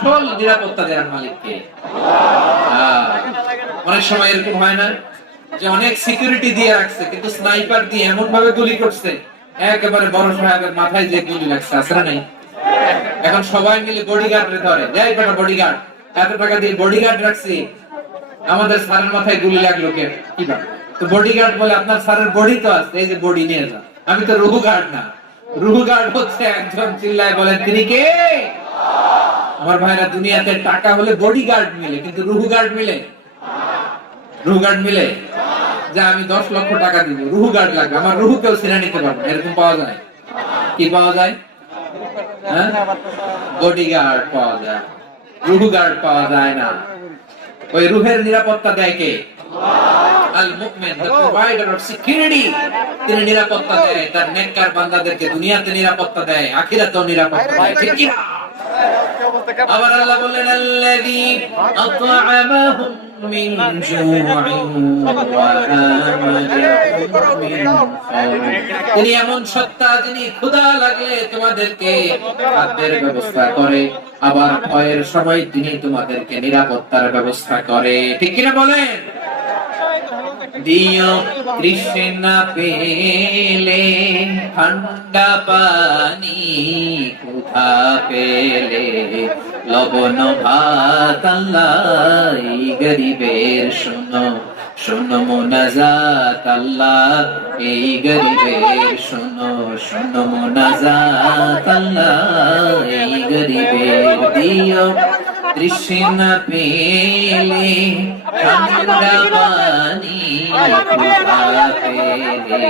আসল নিরাপত্তা দেওয়ার মালিক কে? অনেক সময় এরকম হয় না যে অনেক সিকিউরিটি দিয়ে রাখছে কিন্তু স্নাইপার দিয়ে এমন ভাবে গুলি করছে একেবারে বড় সাহেবের মাথায় যে গুলি লাগছে, আসলে নাই? এখন সবাই মিলে বডিগার্ড ধরে, যাই বেটা বডিগার্ড, এত টাকা দিয়ে বডিগার্ড রাখছি, আমাদের স্যারের মাথায় গুলি লাগলো কে? কিভাবে? তো বডিগার্ড বলে আপনার স্যারের বডি তো আছে, এই যে বডি নিয়ে যান, আমি তো রুহু গার্ড না। রুহু গার্ড হচ্ছে একজন চিল্লায় বলেন তিনি কে? আমার ভাইরা, দুনিয়াতে টাকা হলে বডিগার্ড মিলে, কিন্তু রুহু গার্ড মিলে? রুহু গার্ড মিলে? যে আমি 10 লক্ষ টাকা দিব, রুহু গার্ড লাগবে, আমার রুহু কেউ ছিনা নিতে পারবে, এরকম পাওয়া যায়? কি পাওয়া যায়? বডিগার্ড পাওয়া যায়, রুহু গার্ড পাওয়া যায় না। ওই রুহের নিরাপত্তা দেয় কে? আল মুমিন, the provider of security। তিনি নিরাপত্তা দেয় তার নেককার বান্দাদেরকে, দুনিয়াতে নিরাপত্তা দেয়, আখিরাতেও নিরাপত্তা দেয়, ঠিক কি না? আবার আল্লাহ বললেন আল্লাযী আত'আমাহুম মিন জু'ইন ওয়া আমানাহুম মিন খাউফ। তিনি এমন সত্তা যিনি ক্ষুধা লাগলে তোমাদেরকে খাদ্যের ব্যবস্থা করে, আবার ভয়ের সময় তিনি তোমাদেরকে নিরাপত্তার ব্যবস্থা করে, ঠিক কি না বলেন? দিও তৃষ্ণা পেলে ঠান্ডা পানি, ক্ষুধা পেলে লবণ ভাত, আল্লাহ এই গরিবের শোনো শোনো মোনাজাত, আল্লাহ এই গরিবের শোনো শোনো মোনাজাত, আল্লাহ এই গরিবের দিও তৃষ্ণা পেলে ঠান্ডা পানি, ক্ষুধা পেলে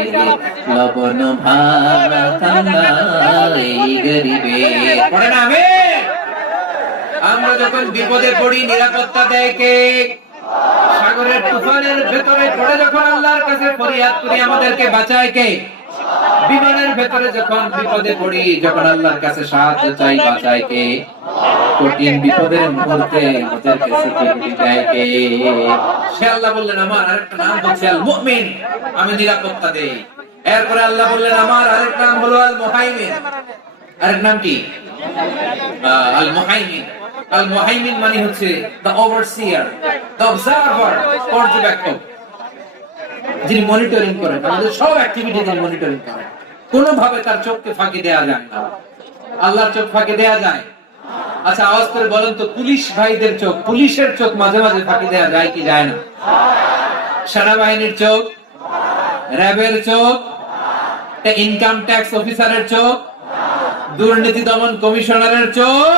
লবণ ভাত, আল্লাহ এই গরিবের। পড়েন আমিন। আমরা যখন বিপদে পড়ি নিরাপত্তা দেয় কে? সাগরের তুফানের ভেতরে পড়ে যখন আল্লাহর কাছে ফরিয়াদ করি আমাদেরকে বাঁচায় কে? বিমানের ভেতরে যখন বিপদে পড়ি, যখন আল্লাহর কাছে সাহায্য চাই, বাঁচায় কে? কঠিন বিপদের মুহূর্তে আমাদেরকে সিকিউরিটি দেয় কে? সে আল্লাহ বললেন আমার আরেকটা নাম হচ্ছে আল মুমিন, আমি নিরাপত্তা দেই। এরপরে আল্লাহ বললেন আমার আরেকটা নাম হলো আল মুহাইমিন। আরেক নাম কি? আল মুহাইমিন। আল মুহাইমিন মানে হচ্ছে দ্য ওভারসিয়ার, দ্য অবজারভার, পর্যবেক্ষক, যিনি মনিটরিং করেন, আমাদের সব অ্যাক্টিভিটি তিনি মনিটরিং করেন। কোনোভাবে তার চোখকে ফাঁকি দেয়া যায় না। আল্লাহর চোখ ফাঁকি দেয়া যায়? আচ্ছা আওয়াজ করে বলেন তো, পুলিশ ভাইদের চোখ, পুলিশের চোখ মাঝে মাঝে ফাঁকি দেয়া যায় কি যায় না? সেনাবাহিনীর চোখ, র্যাবের চোখ, ইনকাম ট্যাক্স অফিসারের চোখ, দুর্নীতি দমন কমিশনারের চোখ,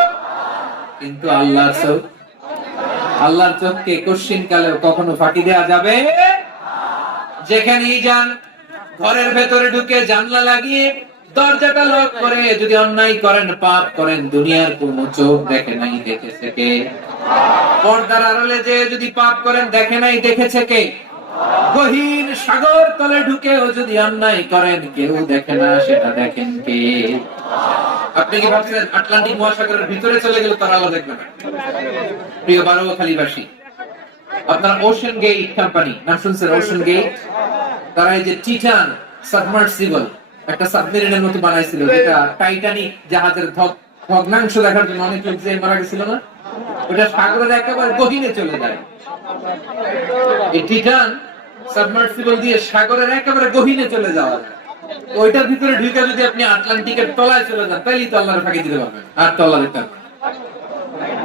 কিন্তু আল্লাহর চোখ, আল্লাহর চোখকে কোশ্চিন কালেও কখনো ফাঁকি দেয়া যাবে? যেখানেই যান, ঘরের ভেতরে ঢুকে জানলা লাগিয়ে দরজাটা লক করে যদি অন্যায় করেন, পাপ করেন, দুনিয়ার কোন চোখ দেখে নাই দেখেছে কে? পর্দার আড়ালে যে যদি পাপ করেন, দেখে নাই দেখেছে কে? গহীন সাগর তলে ঢুকেও যদি অন্যায় করেন, কেউ দেখে না, সেটা দেখেন কে? আপনি কি ভাবছেন আটলান্টিক মহাসাগরের ভিতরে চলে গেলে তারা আলো দেখবে না? প্রিয় বারোয়াখালীবাসী, আপনারা ওশেন গেট কোম্পানি নাম শুনছেন? ওশেন গেট, তারা এই যে টিটান সাবমার্সিবল একটা সাবমেরিনের মতো বানাইছিল, যেটা টাইটানিক জাহাজের ভগ্নাংশ দেখার জন্য অনেক লোক যে মারা গেছিল না, ওটা সাগরের একেবারে গভীরে চলে যায়। এই টিটান সাবমার্সিবল দিয়ে সাগরের একেবারে গভীরে চলে যাওয়া যায়। ওইটার ভিতরে ঢুকে যদি আপনি আটলান্টিকের তলায় চলে যান, তাইলেই তো আল্লাহর ফাঁকি দিতে পারবেন। আর তলা দিতে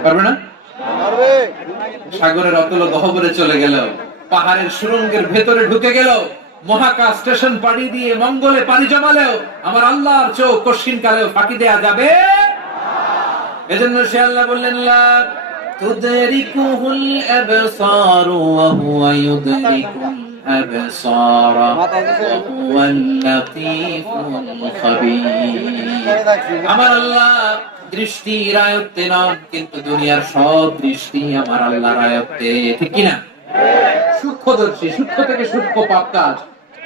পারবে না? সাগরের অতল গহ্বরে চলে গেল, পাহাড়ের সুড়ঙ্গের ভেতরে ঢুকে গেল, মহাকাশ স্টেশন পাড়ি দিয়ে মঙ্গলে পানি জমালেও আমার আল্লাহর চোখ কশিন কালেও ফাঁকি দেয়া যাবে? এজন্য সে আল্লাহ বললেন লা তুদরিকুহুল আবসার ওয়া হুয়া ইউদরিকুল আবসার ওয়া হুয়াল লাতীফুল খাবীর। আমার আল্লাহ দৃষ্টির আয়ত্তে নন, কিন্তু দুনিয়ার সব দৃষ্টি আমার আল্লাহর আয়ত্তে, ঠিক কি না? সূক্ষ্মদর্শী, সূক্ষ্ম থেকে সূক্ষ্ম পাপ কাজ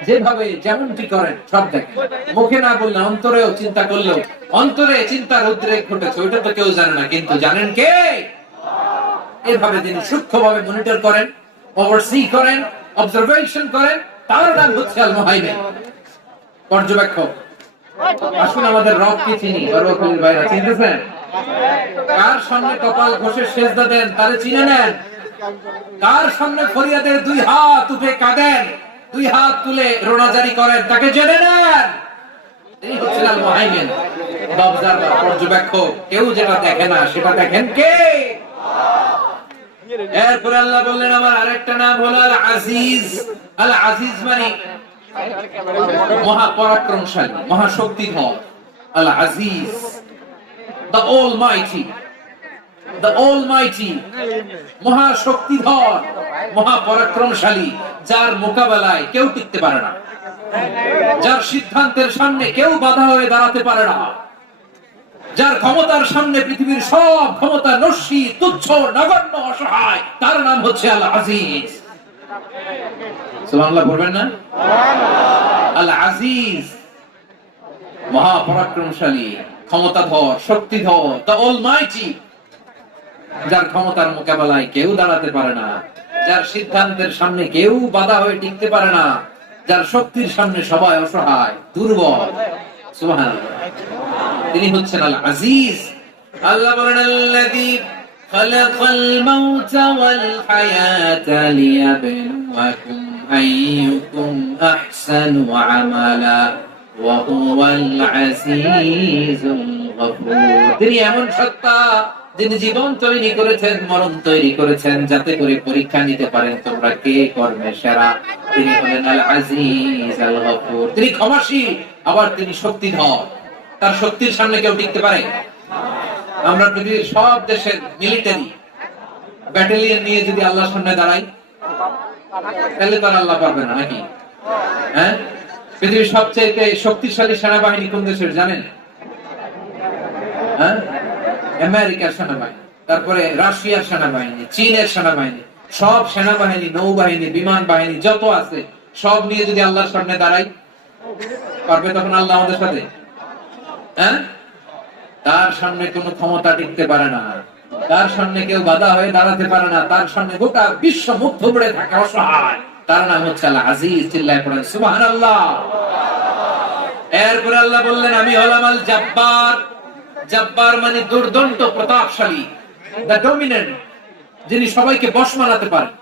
যেভাবে যেমনটি করেন সব দেখেন। মুখে না বললে অন্তরেও চিন্তা করলেও অন্তরে চিন্তার উদ্রেক ঘটেছে, ওইটা তো কেউ জানে না, কিন্তু জানেন কে? এভাবে তিনি সূক্ষ্মভাবে মনিটর করেন, ওভারসি করেন, অবজারভেশন করেন, তার নাম হচ্ছে আল মুহাইমিন, পর্যবেক্ষক। আসুন আমাদের রব কি চিনি, বারোয়াখালীর ভাইরা চিনতেছেন? কার সামনে কপাল ঘষে সেজদা দেন তারে চিনে নেন। কার সামনে ফরিয়াদের দুই হাত উঠে কাঁদেন, দুই হাত তুলে রোনাজারি করেন, তাকে জেনে নেন। এই হচ্ছেন আল মুহাইমিন, অবজারভার, পর্যবেক্ষক। কেউ যেটা দেখে না সেটা দেখেন কে? এরপর আল্লাহ বললেন আমার আরেকটা নাম হলো আল আজিজ। আল আজিজ মানে মহাপরাক্রমশালী, মহাশক্তিধর। আল Aziz, the almighty, the almighty, মহাশক্তিধর, মহাপরাক্রমশালী, যার মোকাবেলায় কেউ টিকতে পারে না, যার সিদ্ধান্তের সামনে কেউ বাধা হয়ে দাঁড়াতে পারে না, যার ক্ষমতার সামনে পৃথিবীর সব ক্ষমতা নস্যি, তুচ্ছ, নগণ্য, অসহায়, তার নাম হচ্ছে আল আজিজ। সুবহানাল্লাহ বলবেন না? আল আজিজ, মহাপরাক্রমশালী, ক্ষমতাধর, শক্তিধর, দ্য অলমাইটি, যার ক্ষমতার মোকাবেলায় কেউ দাঁড়াতে পারে না, যার সিদ্ধান্তের সামনে কেউ বাধা হয়ে টিকতে পারে না, যার শক্তির সামনে সবাই অসহায়, দুর্বল। সুবহানাল্লাহ, তিনি হচ্ছেন আল আজিজ। আল্লাহ বলেন আল্লাযী খালাকাল মাউতা ওয়াল হায়াতা লিয়াবলুয়াকুম আইয়ুকুম আহসানু আমালা ওয়া হুয়াল আজিজুল গফুর। তিনি এমন সত্তা যিনি জীবন তৈরি করেছেন, মরণ তৈরি করেছেন, যাতে করে পরীক্ষা নিতে পারেন তোমরা কে কর্মে সেরা। তিনি হলেন আল আজিজ আল গফুর। তিনি ক্ষমাশীল, আবার তিনি শক্তিধর। তার শক্তির সামনে কেউ টিকতে পারে? আমরা পৃথিবীর সব দেশের মিলিটারি ব্যাটালিয়ন নিয়ে যদি আল্লাহর সামনে দাঁড়াই, তাহলে তো আল্লাহ পারবে না নাকি? হ্যাঁ, পৃথিবীর সবচেয়ে শক্তিশালী সেনাবাহিনী কোন দেশের জানেন? হ্যাঁ, আমেরিকার সেনাবাহিনী, তারপরে রাশিয়ার সেনাবাহিনী, চীনের সেনাবাহিনী, সব সেনাবাহিনী, নৌবাহিনী, বিমান বাহিনী যত আছে সব নিয়ে যদি আল্লাহর সামনে দাঁড়াই, পারবে তখন আল্লাহ আমাদের সাথে? হ্যাঁ, তার সামনে কোনো ক্ষমতা টিকতে পারে না, তার সামনে কেউ বাধা হয়ে দাঁড়াতে পারে না, তার সামনে গোটা বিশ্ব মুখ থুবড়ে থাকে অসহায়। তার নাম হচ্ছে আল আজিজ। চিল্লায় পড়েন সুবহানাল্লাহ। এরপর আল্লাহ বললেন আমি হলাম আল জব্বার। জব্বার মানে দুর্দন্ত, প্রতাপশালী, দ্য ডমিনেন্ট, যিনি সবাইকে বশ মানাতে পারেন,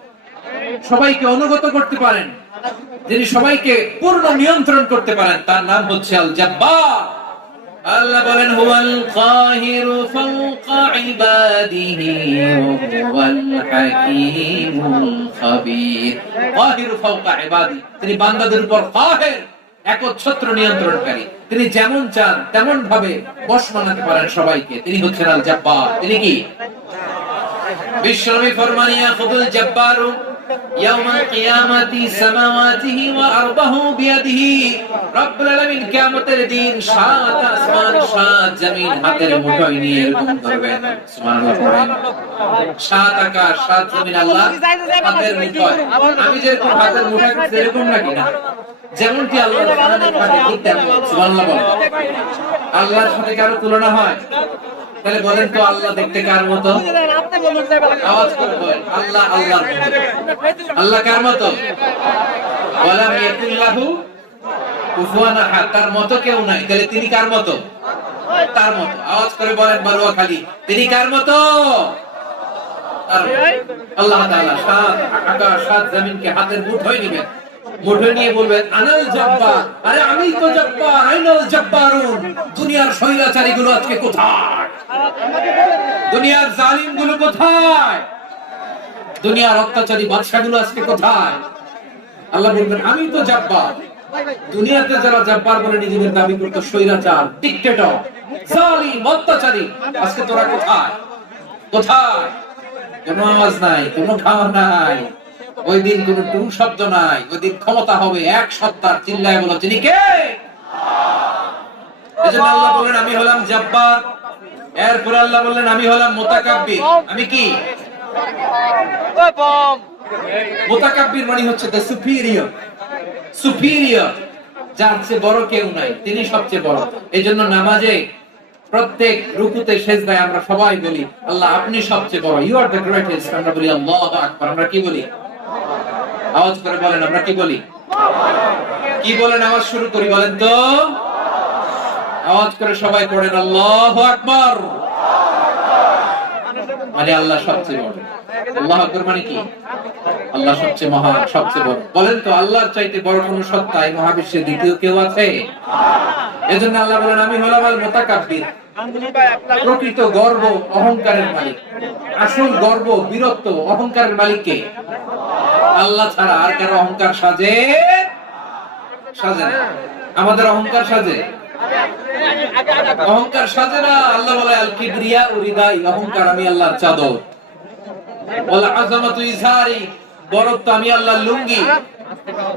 সবাইকে অনুগত করতে পারেন, যিনি সবাইকে পূর্ণ নিয়ন্ত্রণ করতে পারেন, তার নাম হচ্ছে আল জব্বার। আল্লাহ বলেন হুয়াল কাহিরু ফাওকা ইবাদিহি ওয়া হুয়াল হাকীমুল খাবীর। কাহিরু ফাওকা ইবাদি, তিনি বান্দাদের উপর কাহির, একচ্ছত্র নিয়ন্ত্রণকারী। তিনি যেমন চান তেমন ভাবে বশ মানাতে পারেন সবাইকে। তিনি হচ্ছেন আল জব্বার। তিনি কি? বিশ্বনবী ফরমান ইয়াখুদুল জব্বারু ইয়াউমাল কিয়ামাতি সামাওয়াতিহি ওয়া আরবাহু বিয়াদিহি। রব্বুল আলামিন কিয়ামতের দিন সাত আসমান সাত জমিন হাতের মুঠোয় নিয়ে এরকম ধরবেন। সুবহানাল্লাহ পড়েন। সাত আকাশ সাত জমিন আল্লাহ হাতের মুঠোয়। আমি যেরকম হাতের মুঠোয় সেরকম নাকি না? যেমনটি আল্লাহ সুবহানাল্লাহ বলেন। আল্লাহর সাথে কারো তুলনা হয়? তাহলে বলেন তো আল্লাহ দেখতে কার মতো? আওয়াজ করে বলেন আল্লাহ আল্লাহর মতো। আল্লাহ কার মতো? ওয়ালাম ইয়াকুল্লাহু কুফুয়ান আহাদ, তার মতো কেউ নাই। তাহলে তিনি কার মতো? তার মতো। আওয়াজ করে বলেন বারুয়া খালি, তিনি কার মতো? তার মতো। আল্লাহ তাআলা সাত আকাশ সাত জমিনকে হাতের মুঠোয় নেবেন, মুঠোয় নিয়ে বলবেন আনাল জব্বার। আরে আমি তো জব্বার, আইনাল জব্বারুন। দুনিয়ার স্বৈরাচারী গুলো আজকে কোথায়? দুনিয়ার জালিম গুলো কোথায়? দুনিয়ার অত্যাচারী বাদশা গুলো আজকে কোথায়? আল্লাহ বলবেন আমি তো জব্বার। দুনিয়াতে যারা জব্বার বলে নিজেদের দাবি করতো, স্বৈরাচার, ডিক্টেটর, জালিম, অত্যাচারী, আজকে তোরা কোথায়? কোথায়? কোনো আওয়াজ নাই, কোনো খাওয়া নাই, ওই দিন কোন টু শব্দ নাই। ওই দিন ক্ষমতা হবে এক সত্তার। চিল্লায় বলো তিনি কে? এজন্য আল্লাহ বলেন আমি হলাম জব্বার। এরপর আল্লাহ বললেন আমি হলাম মুতাকাব্বির। আমি কি? মুতাকাব্বির মানে হচ্ছে দ্য সুপিরিয়র। সুপিরিয়র, যার চেয়ে বড় কেউ নাই, তিনি সবচেয়ে বড়। এজন্য নামাজে প্রত্যেক রুকুতে সেজদায় আমরা সবাই বলি আল্লাহ আপনি সবচেয়ে বড়, ইউ আর দ্য গ্রেটেস্ট। আমরা বলি আল্লাহু আকবার। আমরা কি বলি? আওয়াজ করে বলেন আমরা কি বলি? কি বলেন? আওয়াজ শুরু করি বলেন তো। আওয়াজ করে সবাই পড়েন আল্লাহু আকবার। মানে আল্লাহ সবচেয়ে বড়। আল্লাহু আকবার মানে কি? আল্লাহ সবচেয়ে মহান, সবচেয়ে বড়। বলেন তো আল্লাহর চাইতে বড় কোন সত্তা এই মহাবিশ্বে দ্বিতীয় কেউ আছে? এজন্য আল্লাহ বলেন আমি হলাম আল মুতাকাব্বির, প্রকৃত গর্ব অহংকারের মালিক। আসল গর্ব বীরত্ব অহংকারের মালিক কে? আল্লাহ ছাড়া আর কারো অহংকার সাজে সাজে না। আমাদের অহংকার সাজে? অহংকার সাজে না। আল্লাহ বলে আল কিবরিয়া উরিদাই, অহংকার আমি আল্লাহর চাদর। ওয়াল আযামাতু ইজারি, বড়ত্ব আমি আল্লাহর লুঙ্গি।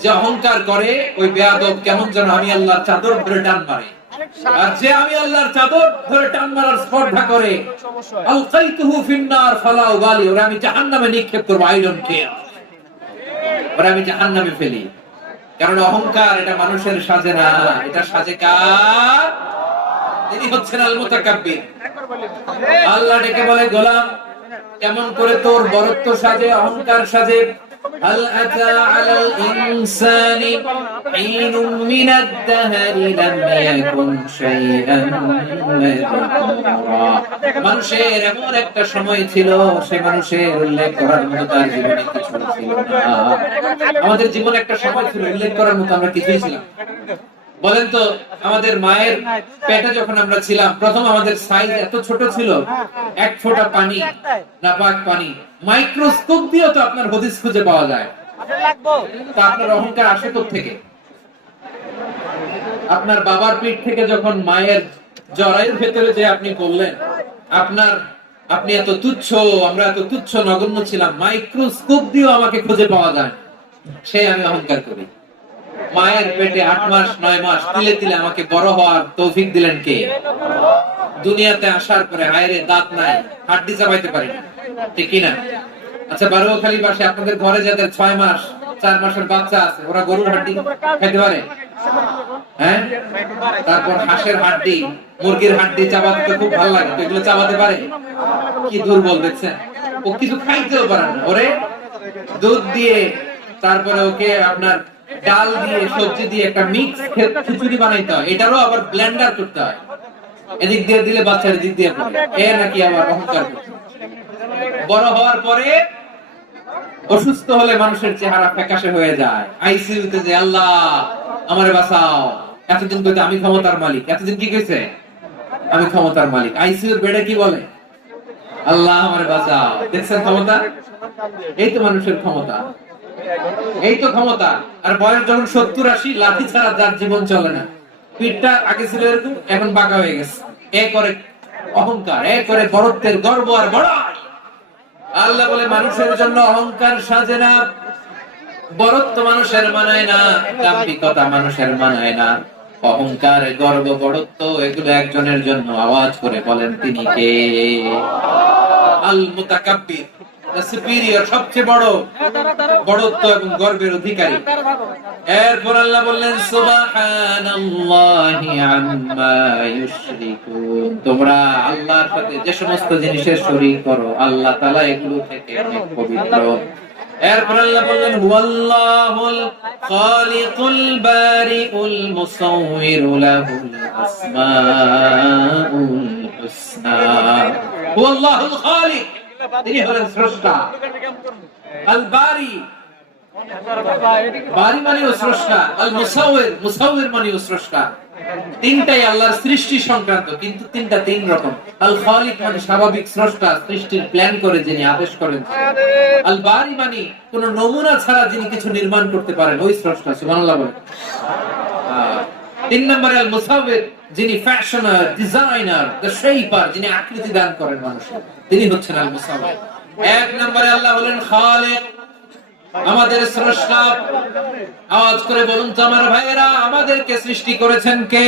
যে অহংকার করে ওই বেয়াদব কেমন যেন আমি আল্লাহর চাদর ধরে টান মারে। আর যে আমি আল্লাহর চাদর ধরে টান মারার স্পর্ধা করে আলকাইতুহু ফিন্নার ফালা উবালি, ওরে আমি জাহান্নামে নিক্ষেপ করব, আই ডোন্ট কেয়ার, ওরে আমি জাহান্নামে ফেলি। কারণ অহংকার এটা মানুষের সাজে না, এটা সাজে কার? তিনি হচ্ছেন আল মুতাকাব্বির। আল্লাহ ডেকে বলে গোলাম কেমন করে তোর বরত্ব সাজে, অহংকার সাজে? হাল আতা আলাল ইনসানি হিনুম মিনাদ দাহরি লাম ইয়াকুন শাইআন মাযকুরা। মানুষের এমন একটা সময় ছিল সেই মানুষের উল্লেখ করার মতো তার জীবনে কিছু ছিল না। আমাদের জীবনে একটা সময় ছিল উল্লেখ করার মতো আমরা কিছুই ছিলাম। বলেন তো আমাদের মায়ের পেটে যখন আমরা ছিলাম প্রথম আমাদের সাইজ এত ছোট ছিল, এক ফোঁটা পানি, নাপাক পানি, মাইক্রোস্কোপ দিয়েও তো আপনার হদিস খুঁজে পাওয়া যায়। তা আপনার অহংকার আসে কোত্থেকে? আপনার বাবার পিঠ থেকে যখন মায়ের জরায়ুর ভেতরে যে আপনি বললেন আপনি এত তুচ্ছ, আমরা এত তুচ্ছ নগণ্য ছিলাম, মাইক্রোস্কোপ দিয়েও আমাকে খুঁজে পাওয়া যায়, সে আমি অহংকার করি। মায়ের পেটে 8 মাস 9 মাস তিলে তিলে আমাকে বড় হওয়ার তৌফিক দিলেন কে? দুনিয়াতে আসার পরে হায়রে দাঁত নাই, হাড্ডি চাবাইতে পারি না, ঠিক কি না? আচ্ছা বারোখালী পাশে আপনাদের ঘরে যাদের 6 মাস 4 মাসের বাচ্চা আছে ওরা গরুর হাড্ডি খাইতে পারে? হ্যাঁ? তারপর হাঁসের হাড্ডি, মুরগির হাড্ডি চাবাতে তো খুব ভালো লাগে, তো এগুলো চাবাতে পারে? কি দুর্বল দেখছেন, ও কিছু খাইতেও পারে না। ওরে দুধ দিয়ে তারপরে ওকে আপনার ডাল দিয়ে সবজি দিয়ে একটা মিক্স খিচুড়ি বানাইতে হয়, এটারও আবার ব্লেন্ডার করতে হয়, এদিক দিয়ে দিলে বাচ্চার দিক দিয়ে পড়ে, এ নাকি আবার অহংকার করছে। বড় হওয়ার পরে অসুস্থ হলে মানুষের চেহারা ফ্যাকাশে হয়ে যায়, আইসিইউতে যে আল্লাহ আমারে বাঁচাও, এতদিন কইতে আমি ক্ষমতার মালিক, এতদিন কি কইছে আমি ক্ষমতার মালিক, আইসিইউর বেডে কি বলে আল্লাহ আমারে বাঁচাও। দেখছেন ক্ষমতা? এই তো মানুষের ক্ষমতা, এই তো ক্ষমতা। আর বয়স যখন 70-80, লাঠি ছাড়া যার জীবন চলে না, পিঠটা আগে ছিল এরকম এখন বাঁকা হয়ে গেছে, এ করে অহংকার, এ করে বড়ত্বের গর্ব আর বড়াই। আল্লাহ বলে মানুষের জন্য অহংকার সাজে না, বড়ত্ব মানুষের মানায় না, দাম্ভিকতা মানুষের মানায় না, অহংকার গর্ব বড়ত্ব এগুলো একজনের জন্য। আওয়াজ করে বলেন তিনি কে? আল মুতাকাব্বির, সুপিরিয়র, সবচেয়ে বড়, বড়ত্ব এবং গর্বের অধিকারী। এরপর আল্লাহ বললেন সুবহানাল্লাহি আম্মা ইউশরিকুন, তোমরা আল্লাহর সাথে যে সমস্ত জিনিসের শরীক করো আল্লাহ তাআলা এগুলো থেকে অনেক পবিত্র। এরপর আল্লাহ বললেন হুয়াল্লাহুল খালিকুল বারিউল মুসাউবিরু লাহুল আসমাউল হুসনা। হুয়াল্লাহুল খালিক, তিনি হলেন স্রষ্টা। আল বারি, বারি মানেও স্রষ্টা, আল মুসাউবির, মুসাউবির মানেও স্রষ্টা। তিনটাই আল্লাহর সৃষ্টি সংক্রান্ত, কিন্তু তিনটা তিন রকম। আল খালিক মানে স্বাভাবিক স্রষ্টা, সৃষ্টির প্ল্যান করে যিনি, আদেশ করেন। আল বারি মানে কোন নমুনা ছাড়া যিনি কিছু নির্মাণ করতে পারেন, ওই স্রষ্টা। সুবহানাল্লাহ বলেন। 3 নম্বরে আল মুসাউবির, যিনি ফ্যাশনার, ডিজাইনার, দ্য শেপার, যিনি আকৃতি দান করেন মানুষকে, তিনি হচ্ছেন আল মুসাউবির। 1 নম্বরে আল্লাহ হলেন খালিক, আমাদের স্রষ্টা। আওয়াজ করে বলুন তো আমার ভাইয়েরা, আমাদেরকে সৃষ্টি করেছেন কে?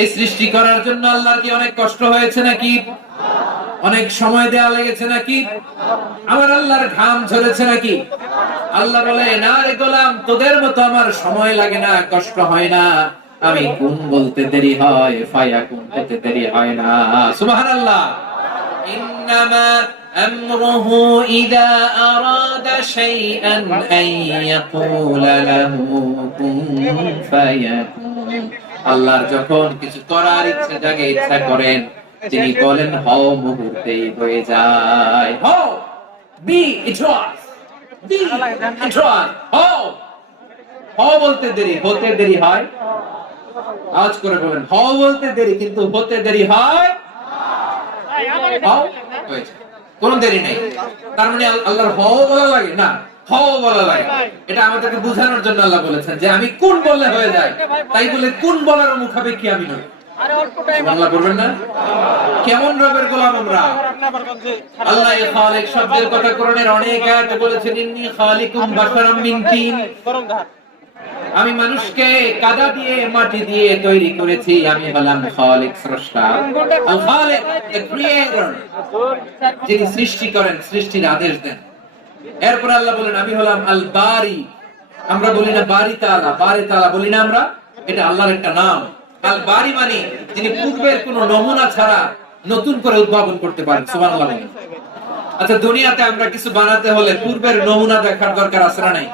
এই সৃষ্টি করার জন্য আল্লাহর কি অনেক কষ্ট হয়েছে নাকি? অনেক সময় দেয়া লেগেছে নাকি? আমার আল্লাহর ঘাম ঝরেছে নাকি? আল্লাহ বলে না রে গোলাম, তোদের মতো আমার সময় লাগে না, কষ্ট হয় না, আমি কোন বলতে দেরি হয়, ফায়াকুন হতে দেরি হয় না। সুবহানাল্লাহ। ইন্নামা আমরুহু ইযা আরাদা শাইআন আন ইয়াকুলা লাহু কুন ফায়াকুন। আল্লাহর যখন কিছু করার ইচ্ছা জাগে, ইচ্ছা করেন, তিনি বলেন হও মুহূর্তেই হয়ে যায়। হও, বি ইট ওয়াজ, বি ইট ওয়াজ। হও, হও বলতে দেরি, হতে দেরি হয়। আওয়াজ করে বলেন, হও বলতে দেরি কিন্তু হতে দেরি হয়। হও হয়েছে, কোনো দেরি নেই। তার মানে আল্লাহর হও বলা লাগে না, হও বলা লাগে। এটা আমাদেরকে বোঝানোর জন্য আল্লাহ বলেছেন যে আমি কোন বললে হয়ে যায়, তাই বলে কোন বলার মুখাপেক্ষী আমি নই। বাংলা করবেন না? কেমন রবের গোলাম আমরা? আল্লাহ এই খালিক শব্দের কথা কোরআনের অনেক আয়াতে বলেছেন, ইন্নী খালিকুম বাশারাম মিন তিন। আমি মানুষকে কাদা দিয়ে মাটি দিয়ে তৈরি করেছি, আমি হলাম খালিক, স্রষ্টা। আল খালিক, দ্য ক্রিয়েটর, যিনি সৃষ্টি করেন, সৃষ্টির আদেশ দেন। এরপর আল্লাহ বলেন আমি হলাম আল বারি। আমরা বলি না বারি তাআলা, বারি তাআলা বলি না আমরা, এটা আল্লাহর একটা নাম। আল বারি মানে যিনি পূর্বের কোন নমুনা ছাড়া নতুন করে উদ্ভাবন করতে পারেন। সুবহানাল্লাহ। আচ্ছা, দুনিয়াতে আমরা কিছু বানাতে হলে পূর্বের নমুনা দেখার দরকার আছে না নাই?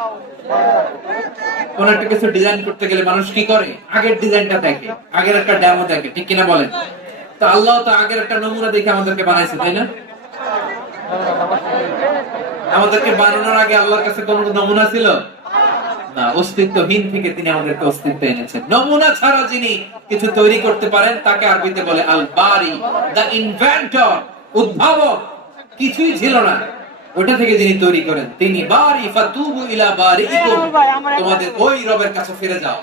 কোন একটা কিছু ডিজাইন করতে গেলে মানুষ কি করে? আগের ডিজাইনটা দেখে, আগের একটা ডেমো দেখে, ঠিক কিনা বলেন? তো আল্লাহ তো আগের একটা নমুনা দেখে আমাদেরকে বানাইছে, তাই না? আমাদেরকে বানানোর আগে আল্লাহর কাছে কোন নমুনা ছিল না, অস্তিত্বহীন থেকে তিনি আমাদেরকে অস্তিত্ব এনেছেন। নমুনা ছাড়া যিনি কিছু তৈরি করতে পারেন তাকে আরবিতে বলে আল বারি, দ্য ইনভেন্টর, উদ্ভাবক। কিছুই ছিল না, ওটা থেকে যিনি তৈরি করেন তিনি বারি। ফাতুবু ইলা বারিকুম, তোমাদের ওই রবের কাছে ফিরে যাও।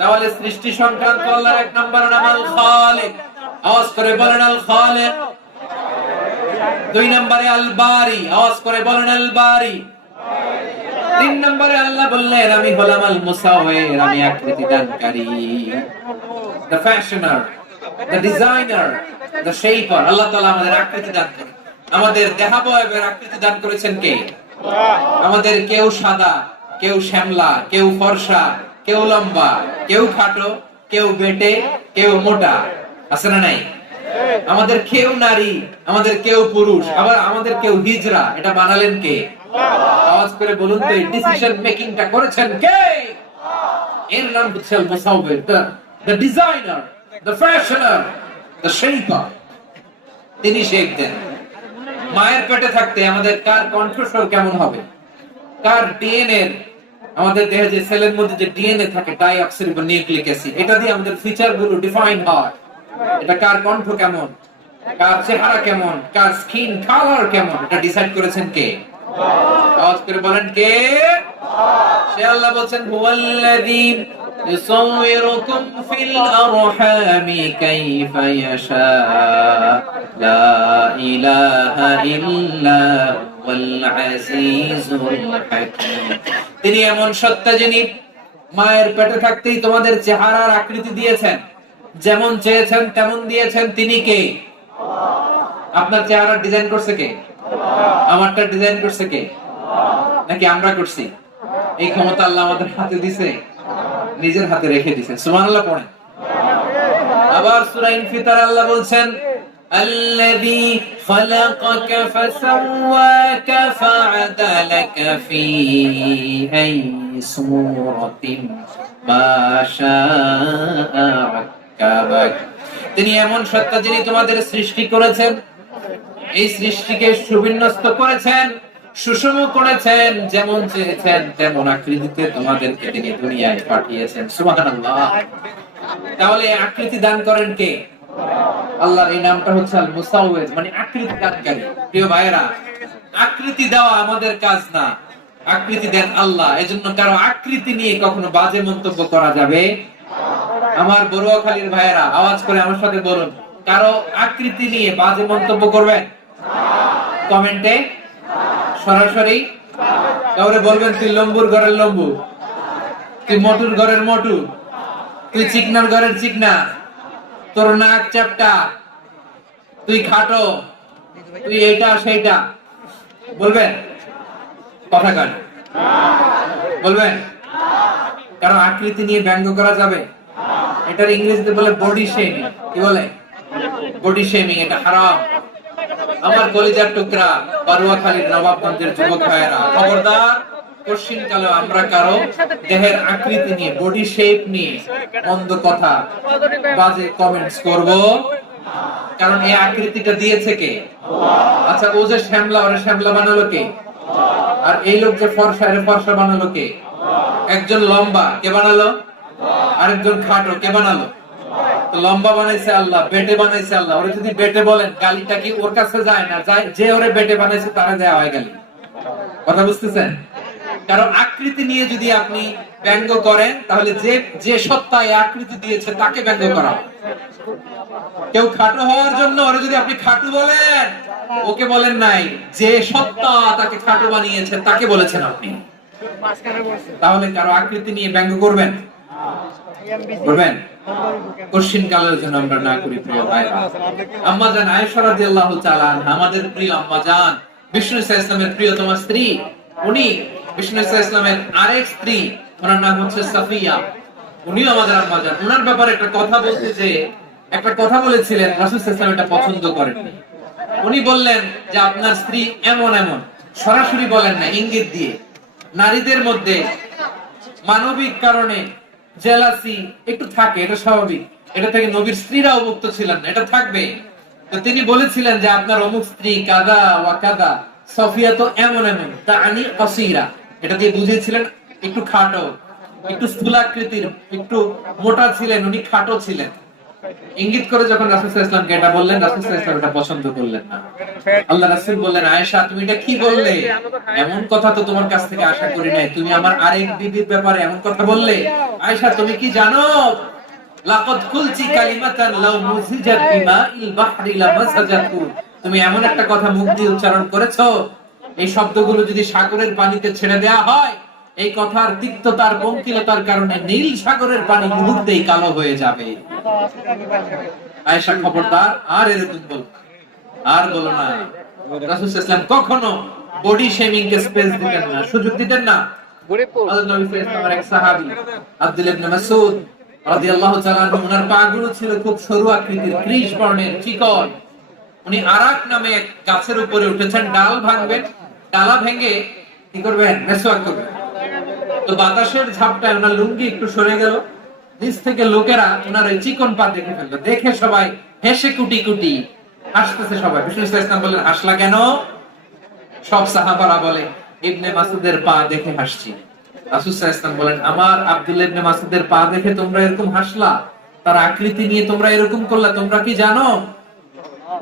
তাহলে সৃষ্টি সংক্রান্ত আল্লাহর এক নম্বর নাম আল খালিক। আওয়াজ করে বলেন আল খালিক। দুই নম্বরে আল বারি, আওয়াজ করে বলেন আল বারি। তিন নম্বরে আল্লাহ বললেন আমি হলাম আল মুসাওয়ির, আমি আকৃতি দানকারী, the fashioner, the designer, the shaper. আল্লাহ তাআলা আমাদের আকৃতি দান করেন, আমাদের দেহাবয়বের আকৃতি দান করেছেন কে? আমাদের কেউ সাদা, কেউ শ্যামলা, কেউ ফর্সা, কেউ লম্বা, কেউ খাটো, কেউ বেটে, কেউ মোটা, আছে না নাই? আমাদের কেউ নারী, আমাদের কেউ পুরুষ, আবার আমাদের কেউ হিজড়া। এটা বানালেন কে? আওয়াজ করে বলুন তো, ডিসিশন মেকিংটা করেছেন কে? এর নাম হচ্ছে আল মুসাওয়ির, the designer, the fashioner, the shaper. তিনি শেপ দেন। মায়ের পেটে থাকতে আমাদের কার কণ্ঠস্বর কেমন হবে, কার ডিএনএ, আমাদের দেহে যে সেলের মধ্যে যে ডিএনএ থাকে, ডাইঅক্সিরিবোনিউক্লিক অ্যাসিড, এটা দিয়ে আমাদের ফিচার গুলো ডিফাইন হয়। এটা কার কণ্ঠ কেমন, কার চেহারা কেমন, কার স্কিন কালার কেমন, এটা ডিসাইড করেছেন কে? আওয়াজ করে বলেন কে? সে আল্লাহ বলেন হুয়াল্লাযী ইউসাউয়িরুকুম ফিল আরহামি কাইফা ইয়াশা লা ইলাহা ইল্লা হুয়াল আজিজুল হাকীম। তিনি এমন সত্তা যিনি মায়ের পেটে থাকতেই তোমাদের চেহারার আকৃতি দিয়েছেন, যেমন চেয়েছেন তেমন দিয়েছেন। তিনি কে? আপনার চেহারা ডিজাইন করছে কে? আমারটা ডিজাইন করছে কে? নাকি আমরা করছি? এই ক্ষমতা আল্লাহ আমাদের হাতে দিছে, নিজের হাতে রেখে দিয়েছেন। সুবহানাল্লাহ পড়েন। আবার সূরা ইনফিতার আল্লাহ বলছেন আল্লাযী খালাকাকা ফাসাওয়াকা ফাআদালাকা ফি আই সূরাতিন মা শাআ রাক্কাবাক। তিনি এমন সত্তা যিনি তোমাদের সৃষ্টি করেছেন, এই সৃষ্টিকে সুবিন্যস্ত করেছেন, সুষম করেছেন, যেমন চেয়েছেন তেমন আকৃতিতে তোমাদেরকে তিনি দুনিয়ায় পাঠিয়েছেন। সুবহানাল্লাহ। তাহলে আকৃতি দান করেন কে? আল্লাহর এই নামটা হচ্ছে আল মুসাওয়ির, মানে আকৃতি দানকারী। প্রিয় ভাইয়েরা, আকৃতি দেওয়া আমাদের কাজ না, আকৃতি দেন আল্লাহ। এজন্য কারো আকৃতি নিয়ে কখনো বাজে মন্তব্য করা যাবে। আমার বড়ুয়াখালীর ভাইয়েরা আওয়াজ করে আমার সাথে বলুন, কারো আকৃতি নিয়ে বাজে মন্তব্য করবেন? কমেন্টে সরাসরি কাউরে বলবেন তুই লম্বুর ঘরের লম্বু, তুই মটুর ঘরের মটু, তুই চিকনার ঘরের চিকনা, তোর নাক চ্যাপটা, তুই খাটো, তুই এইটা সেইটা বলবেন? কথা কান বলবেন? কারো আকৃতি নিয়ে ব্যঙ্গ করা যাবে? এটার ইংরেজিতে বলে বডি শেমিং। কি বলে? Body shaming. এটা হারাম। আমার কলিজার টুকরা বারুয়াখালীর নবাবগঞ্জের যুবক ভাইয়েরা, খবরদার, কোশ্চিন কালে আমরা কারো দেহের আকৃতি নিয়ে, বডি শেপ নিয়ে মন্দ কথা, বাজে কমেন্টস করব কারণ এই আকৃতিটা দিয়েছে কে? আচ্ছা, ও যে শ্যামলা, ওরে শ্যামলা বানালো কে? আর এই লোক যে ফর্সা, এর ফর্সা বানালো কে? একজন লম্বা, কে বানালো? আরেকজন খাটো, কে বানালো? তো লম্বা বানাইছে আল্লাহ, বেটে বানাইছে আল্লাহ। ওরে যদি বেটে বলেন, গালিটা কি ওর কাছে যায় না? যায়। যে ওরে বেটে বানাইছে তারা দেয়া হয় গালি। কথা বুঝতেছেন? কারণ আকৃতি নিয়ে যদি আপনি ব্যঙ্গ করেন, তাহলে যে যে সত্তা এই আকৃতি দিয়েছে তাকে ব্যঙ্গ করা। কেউ খাটো হওয়ার জন্য ওরে যদি আপনি খাটু বলেন, ওকে বলেন নাই, যে সত্তা তাকে খাটো বানিয়েছে তাকে বলেছেন আপনি। তাহলে কারো আকৃতি নিয়ে ব্যঙ্গ করবেন? করবেন? কোশ্চিন কালের জন্য আমরা না করি। প্রিয় ভাইরা, আম্মা জান আয়েশা রাদিয়াল্লাহু তাআলা আনহা, আমাদের প্রিয় আম্মা জান, বিষ্ণু সাল্লাল্লাহু আলাইহি ওয়াসাল্লামের প্রিয়তমা স্ত্রী। উনি বিষ্ণু সাল্লাল্লাহু আলাইহি ওয়াসাল্লামের আরেক স্ত্রী, ওনার নাম হচ্ছে সাফিয়া। উনিও আমাদের আম্মা জান। ওনার ব্যাপারে একটা কথা বলতে যে একটা কথা বলেছিলেন, রাসূল সাল্লাল্লাহু আলাইহি ওয়াসাল্লাম এটা পছন্দ করেননি। উনি বললেন যে আপনার স্ত্রী এমন এমন, সরাসরি বলেন না, ইঙ্গিত দিয়ে। নারীদের মধ্যে মানবিক কারণে জেলাসি একটু থাকে, এটা স্বাভাবিক। এটা থেকে নবীর স্ত্রীরাও মুক্ত ছিলেন না, এটা থাকবে। তো তিনি বলেছিলেন যে আপনার অমুক স্ত্রী কাদা ওয়া কাদা, সফিয়া তো এমন এমন, তাআনি কাসীরা। এটা দিয়ে বুঝিয়েছিলেন একটু খাটো, একটু স্থূলাকৃতির, একটু মোটা ছিলেন, উনি খাটো ছিলেন। ইঙ্গিত করে যখন রাসূল সাল্লাল্লাহু আলাইহি ওয়াসাল্লামকে এটা বললেন, রাসূল সাল্লাল্লাহু আলাইহি ওয়াসাল্লাম এটা পছন্দ করলেন না। আল্লাহ রাসূল বললেন, আয়েশা তুমি এটা কি বললে? এমন কথা তো তোমার কাছ থেকে আশা করি নাই। তুমি আমার আরেক বিবির ব্যাপারে এমন কথা বললে। আয়েশা তুমি কি জানো, লাকাদ কুলতি কালিমাতান লাউ মুজিজাত বিমাইল বাহরি লামাসাজাতু। তুমি এমন একটা কথা মুখ দিয়ে উচ্চারণ করেছো, এই শব্দগুলো যদি সাগরের পানিতে ছেড়ে দেয়া হয়, এই কথার তিক্ততার পঙ্কিলতার কারণে নীল সাগরের পানি মুহূর্তেই কালো হয়ে যাবে। আয়েশা খবরদার, আর এরকম বল, আর বলো না। রাসূল সাল্লাল্লাহু আলাইহি ওয়াসাল্লাম কখনো বডি শেমিং কে স্পেস দিতেন না, সুযোগ দিতেন না। আল্লাহর নবী সাল্লাল্লাহু আলাইহি ওয়াসাল্লামের এক সাহাবী আব্দুল্লাহ ইবনে মাসউদ রাদিয়াল্লাহু তাআলা আনহু, ওনার পাগুলো ছিল খুব সরু আকৃতির, কৃশ বর্ণের, চিকন। উনি আরাক নামে এক গাছের উপরে উঠেছেন, ডাল ভাঙবেন, ডালা ভেঙে কি করবেন? মেসওয়াক করবেন। তো বাতাসের ঝাপটায় ওনার লুঙ্গি একটু সরে গেল, নিচ থেকে লোকেরা ওনার ওই চিকন পা দেখে ফেললো। দেখে সবাই হেসে কুটি কুটি হাসতেছে সবাই। বিষ্ণু সাল্লাল্লাহু আলাইহি ওয়াসাল্লাম বললেন, হাসলা কেন? সব সাহাবারা বলে, ইবনে মাসউদের পা দেখে হাসছি। রাসূল সাল্লাল্লাহু আলাইহি ওয়াসাল্লাম বলেন, আমার আব্দুল্লাহ ইবনে মাসউদের পা দেখে তোমরা এরকম হাসলা, তার আকৃতি নিয়ে তোমরা এরকম করলা, তোমরা কি জানো?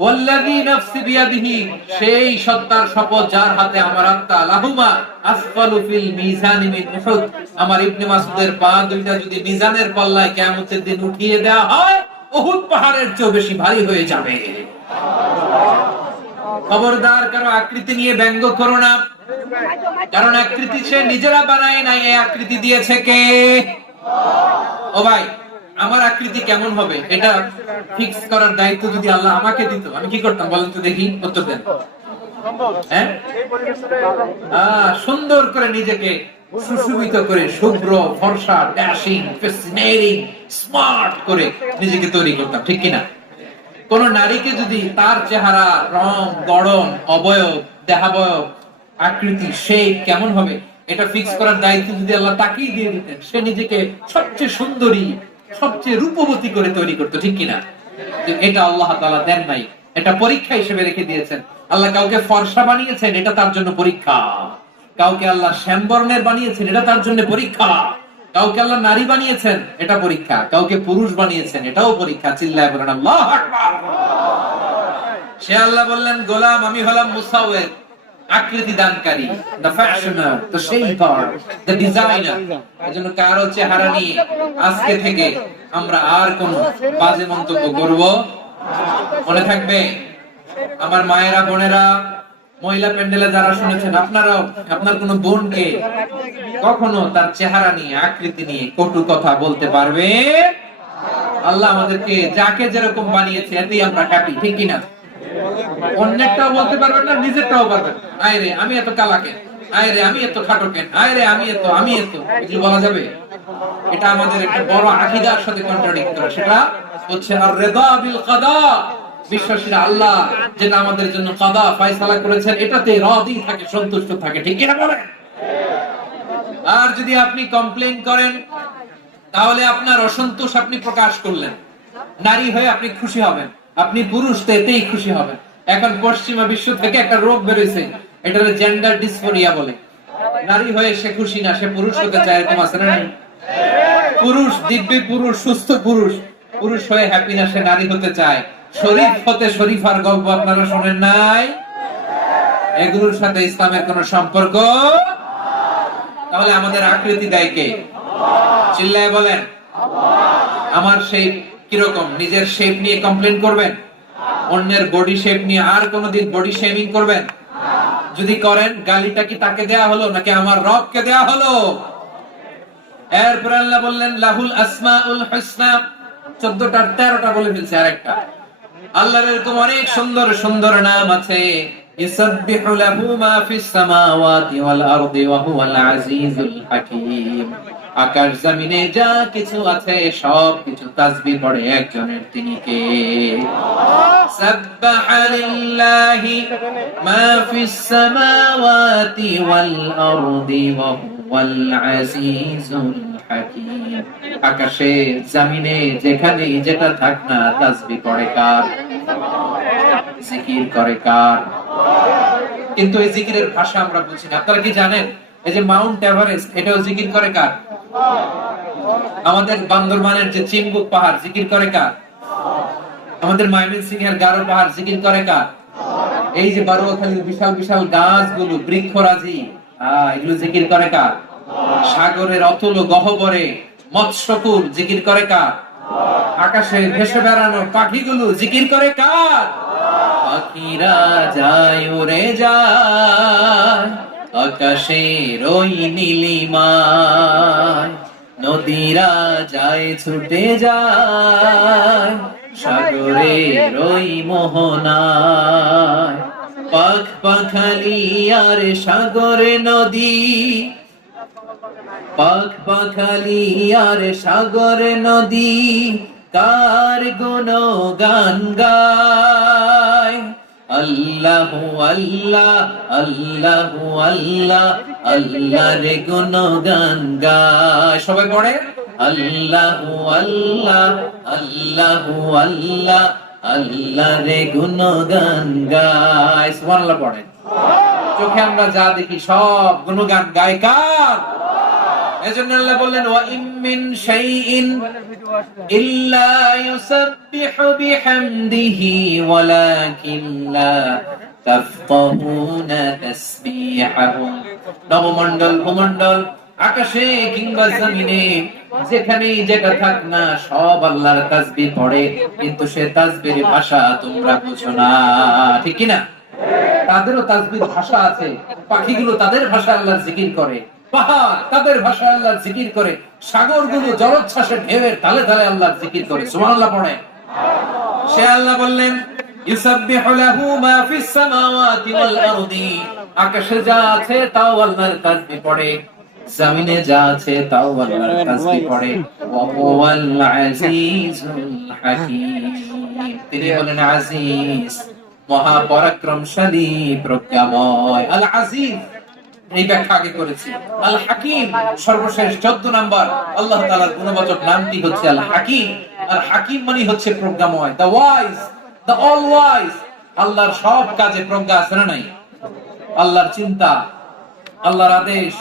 ওয়াল্লাযী নাফসি বিয়াদিহি, সেই সত্তার শপথ যার হাতে আমার আত্মা, লাহুমা আসফালু ফিল মিজানি মিন উহুদ। আমার ইবনে মাসউদের পা দুইটা যদি মিজানের পাল্লায় কিয়ামতের দিন উঠিয়ে দেওয়া হয়, উহুদ পাহাড়ের চেয়ে বেশি ভারী হয়ে যাবে। খবরদার, কারো আকৃতি নিয়ে ব্যঙ্গ করো না। কারণ আকৃতি সে নিজেরা বানায় নাই, এই আকৃতি দিয়েছে কে? ও ভাই, আমার আকৃতি কেমন হবে এটা ফিক্স করার দায়িত্ব যদি আল্লাহ আমাকে দিত, আমি কি করতাম বলেন তো দেখি, উত্তর দেন। হ্যাঁ, সুন্দর করে নিজেকে সুশোভিত করে, শুভ্র, ফর্সা, ড্যাশিং, ফ্যাসিনেটিং, স্মার্ট করে নিজেকে তৈরি করতাম, ঠিক কিনা? কোন নারীকে যদি তার চেহারা, রং, গড়ন, অবয়ব, দেহাবয়ব, আকৃতি, শেপ কেমন হবে এটা ফিক্স করার দায়িত্ব যদি আল্লাহ তাকেই দিয়ে দিতেন, সে নিজেকে সবচেয়ে সুন্দরী, সবচেয়ে রূপবতী করে তৈরি করতো, ঠিক কিনা? এটা আল্লাহ তাআলা দেন নাই, এটা পরীক্ষা হিসেবে রেখে দিয়েছেন। আল্লাহ কাউকে ফর্সা বানিয়েছেন, এটা তার জন্য পরীক্ষা। কাউকে আল্লাহ শ্যামবর্ণের বানিয়েছেন, এটা তার জন্য পরীক্ষা। কাউকে আল্লাহ নারী বানিয়েছেন, এটা পরীক্ষা। কাউকে পুরুষ বানিয়েছেন, এটাও পরীক্ষা। চিল্লায় বলেন আল্লাহু আকবার। সে আল্লাহ বললেন, গোলাম আমি হলাম মুসাওয়ির, আকৃতি দানকারী, the fashioner, the shaper, the designer। এজন্য কারো চেহারা নিয়ে আজকে থেকে আমরা আর কোন বাজে মন্তব্য করব মনে থাকবে। আমার মায়েরা, বোনেরা, মহিলা প্যান্ডেলে যারা শুনেছেন, আপনারাও আপনার কোন বোনকে কখনো তার চেহারা নিয়ে, আকৃতি নিয়ে কটু কথা বলতে পারবে? আল্লাহ আমাদেরকে যাকে যেরকম বানিয়েছে এতেই আমরা হ্যাপি, ঠিক কিনা? অন্যেরটাও বলতে পারবেন না, নিজেরটাও পারবেন। আয়রে আমি এত কালা কেন, আয়রে আমি এত খাটো কেন, আয়রে আমি এত, এগুলো বলা যাবে? এটা আমাদের একটা বড় আকীদার সাথে কন্ট্রাডিক্ট করে। সেটা হচ্ছে আর রিদা বিল কাদা। বিশ্বাসীরা আল্লাহ যেটা আমাদের জন্য কাদা ফয়সালা করেছেন এটাতে রাদি থাকে, সন্তুষ্ট থাকে, ঠিক কিনা বলেন? আর যদি আপনি কমপ্লেইন করেন, তাহলে আপনার অসন্তোষ আপনি প্রকাশ করলেন। নারী হয়ে আপনি খুশি হবেন, আপনি পুরুষ তো এতেই খুশি হবেন। এখন পশ্চিমা বিশ্ব থেকে একটা রোগ বেরোইছে, এটা জেন্ডার ডিসফোরিয়া বলে। নারী হয়ে সে খুশি না, সে পুরুষ হতে চায়, এরকম আছে না? পুরুষ, দিব্যি পুরুষ, সুস্থ পুরুষ, পুরুষ হয়ে হ্যাপি না, সে নারী হতে চায়। শরীফ হতে শরীফার গল্প আপনারা শোনেন নাই? এগুলোর সাথে ইসলামের কোন সম্পর্ক? তাহলে আমাদের আকৃতি দেয় কে? চিল্লায় বলেন। আমার শেপ কিরকম, নিজের শেপ নিয়ে কমপ্লেন করবেন? অন্যের বডি শেপ নিয়ে আর কোনদিন বডি শেমিং করবেন? যদি করেন, গালিটা কি তাকে দেয়া হলো নাকি আমার রবকে দেয়া হলো? এরপর আল্লাহ বললেন লাহুল আসমাউল হুসনা, 14টা 13টা বলে ফেলছে আরেকটা। আল্লাহর এরকম অনেক সুন্দর সুন্দর নাম আছে। ইউসাব্বিহু লাহু মা ফিস সামাওয়াতি ওয়াল আরদি ওয়া হুয়াল আজিজুল হাকীম। আকাশ জমিনে যা কিছু আছে সব কিছু তাসবিহ পড়ে একজনের, তিনি কে? সাব্বাহা লিল্লাহি মা ফিস সামাওয়াতি ওয়াল আরদি ওয়া হুয়াল আজিজুল হাকীম। আকাশে জমিনে যেখানে যেটা থাক না, তাসবিহ পড়ে কার? জিকির করে কার? কিন্তু এই জিকিরের ভাষা আমরা বুঝি না। আপনারা কি জানেন এই যে মাউন্ট এভারেস্ট, এটাও জিকির করে কার? আমাদের বান্দরবানের যে চিম্বুক পাহাড়, জিকির করে কার? আমাদের ময়মনসিংহ এর গারো পাহাড়, জিকির করে কার? এই যে বারুয়াখালীর বিশাল বিশাল গাছগুলো, বৃক্ষরাজি, এগুলো জিকির করে কার? সাগরের অতুল গহ্বরে মৎস্যকুল, জিকির করে কার? আকাশে ভেসে বেড়ানো পাখিগুলো, জিকির করে কার? পাখিরা যায় উড়ে যায় আকাশের ওই নীলিমায়, নদীরা যায় ছুটে যায় সাগরের ওই মোহনায়। পাখ পাখালি আর সাগরে নদী, পাখ পাখালি আর সাগরে নদী, কার গুণগান গায়? আল্লাহু আল্লাহ আল্লাহু আল্লাহ, আল্লাহ রে গুণগান গায়। সবাই পড়ে আল্লাহু আল্লাহ আল্লাহু আল্লাহ, আল্লাহ রে গুণগান গায়। সুবহানাল্লাহ পড়ে। চোখে আমরা যা দেখি সব গুণগান গায় কার? এজন্য আল্লাহ বললেন ওয়া ইম মিন শাইইন ইল্লা ইউসাব্বিহু বিহামদিহি ওয়ালাকিন লা তাফকাহুনা তাসবিহাহুম। নবমণ্ডল, ভূমণ্ডল, আকাশে কিংবা জমিনে যেখানেই যেটা থাক না, সব আল্লাহর তাসবিহ পড়ে, কিন্তু সে তাসবিহের ভাষা তোমরা বুঝো না, ঠিক কি না? তাদেরও তাসবিহের ভাষা আছে। পাখিগুলো তাদের ভাষা আল্লাহর জিকির করে, পাহাড় তাদের ভাষায় আল্লাহর জিকির করে, সাগরগুলো জলোচ্ছ্বাসের ঢেউয়ের তালে তালে আল্লাহর জিকির করে। সুবহানাল্লাহ পড়ে। সে আল্লাহ বললেন ইউসাব্বিহু লাহু মা ফিস সামাওয়াতি ওয়াল আরদি, আকাশে যা আছে তাও আল্লাহর তাসবিহ পড়ে, জমিনে যা আছে তাও আল্লাহর তাসবিহ পড়ে। ওয়া হুয়াল আজিজুল হাকীম, তিনি হলেন আজিজ, মহা পরাক্রমশালী, প্রজ্ঞাময়। আল আজিজ এই ব্যাখ্যা আগে করেছি। আল হাকিম সর্বশেষ 14 নাম্বার আল্লাহ তাআলার গুণবাচক নামটি হচ্ছে আল হাকিম। আর হাকিম মানে হচ্ছে প্রজ্ঞাময়, the wise, the all wise. আল্লাহর সব কাজে প্রজ্ঞা আছে না নাই? আল্লাহর চিন্তা, আল্লাহর আদেশ,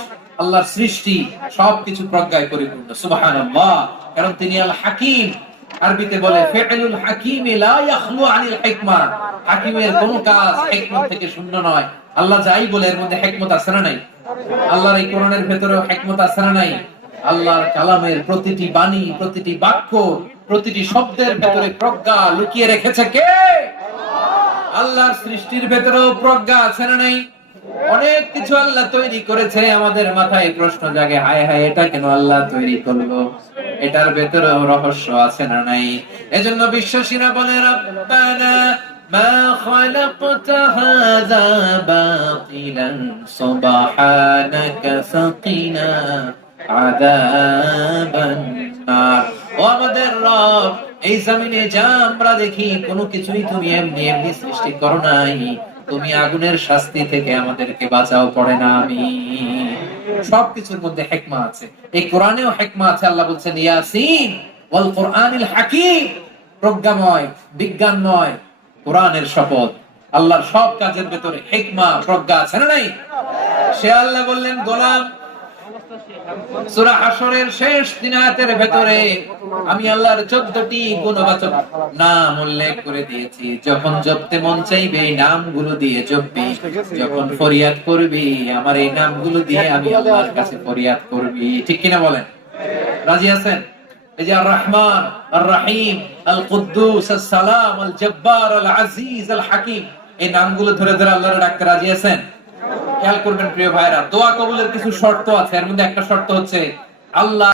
আল্লাহর সৃষ্টি সবকিছু প্রজ্ঞায় পরিপূর্ণ। সুবহানাল্লাহ, কারণ তিনি আল হাকিম। আরবিতে বলে ফি'লুল হাকিম লা ইয়াখলু আনিল হিকমা, হাকিমের কোন কাজ হিকমত থেকে শূন্য নয়। আল্লাহ যাই বলে এর মধ্যে হিকমত আছে না নাই? আল্লাহর এই কোরআনের ভেতরেও হিকমত আছে না নাই? আল্লাহর কালামের প্রতিটি বাণী, প্রতিটি বাক্য, প্রতিটি শব্দের ভেতরে প্রজ্ঞা লুকিয়ে রেখেছে কে? আল্লাহর সৃষ্টির ভেতরেও প্রজ্ঞা আছে না নাই? অনেক কিছু আল্লাহ তৈরি করেছে, আমাদের মাথায় প্রশ্ন জাগে, হায় হায় এটা কেন আল্লাহ তৈরি করলো? এটার ভেতরেও রহস্য আছে না নাই? এজন্য বিশ্বাসীরা বলে রব্বানা মা খালাকতা হাযা বাতিলান সুবহানাকা ফাকিনা আযাবান নার। ও আমাদের রব, এই জমিনে যা আমরা দেখি কোনো কিছুই তুমি এমনি এমনি সৃষ্টি করো নাই, তুমি আগুনের শাস্তি থেকে আমাদেরকে বাঁচাও, পড়ে না আমি। সবকিছুর মধ্যে হিকমা আছে, এই কোরআনেও হিকমা আছে। আল্লাহ বলছেন ইয়াসিন ওয়াল কুরআনিল হাকীম, প্রজ্ঞাময়, বিজ্ঞানময় কোরআনের শপথ। আল্লাহর সব কাজের ভেতরে হিকমা, প্রজ্ঞা আছে না নাই? সে আল্লাহ বললেন, গোলাম, সূরা হাশরের শেষ 3 আয়াতের ভেতরে আমি আল্লাহর 14টি গুণবাচক নাম উল্লেখ করে দিয়েছি। যখন জপতে মন চাইবে এই নামগুলো দিয়ে জপবি, যখন ফরিয়াদ করবি আমার এই নামগুলো দিয়ে আমি আল্লাহর কাছে ফরিয়াদ করবি। ঠিক কিনা বলেন? রাজি আছেন? এই যে আর রহমান, আর রহিম, আল কুদ্দুস, আস সালাম, আল জব্বার, আল আজিজ, আল হাকিম, এই নামগুলো ধরে ধরে আল্লাহর ডাকতে রাজি আছেন? খেয়াল করবেন প্রিয় ভাইরা, দোয়া কবুলের কিছু শর্ত আছে। এর মধ্যে একটা শর্ত হচ্ছে আল্লাহ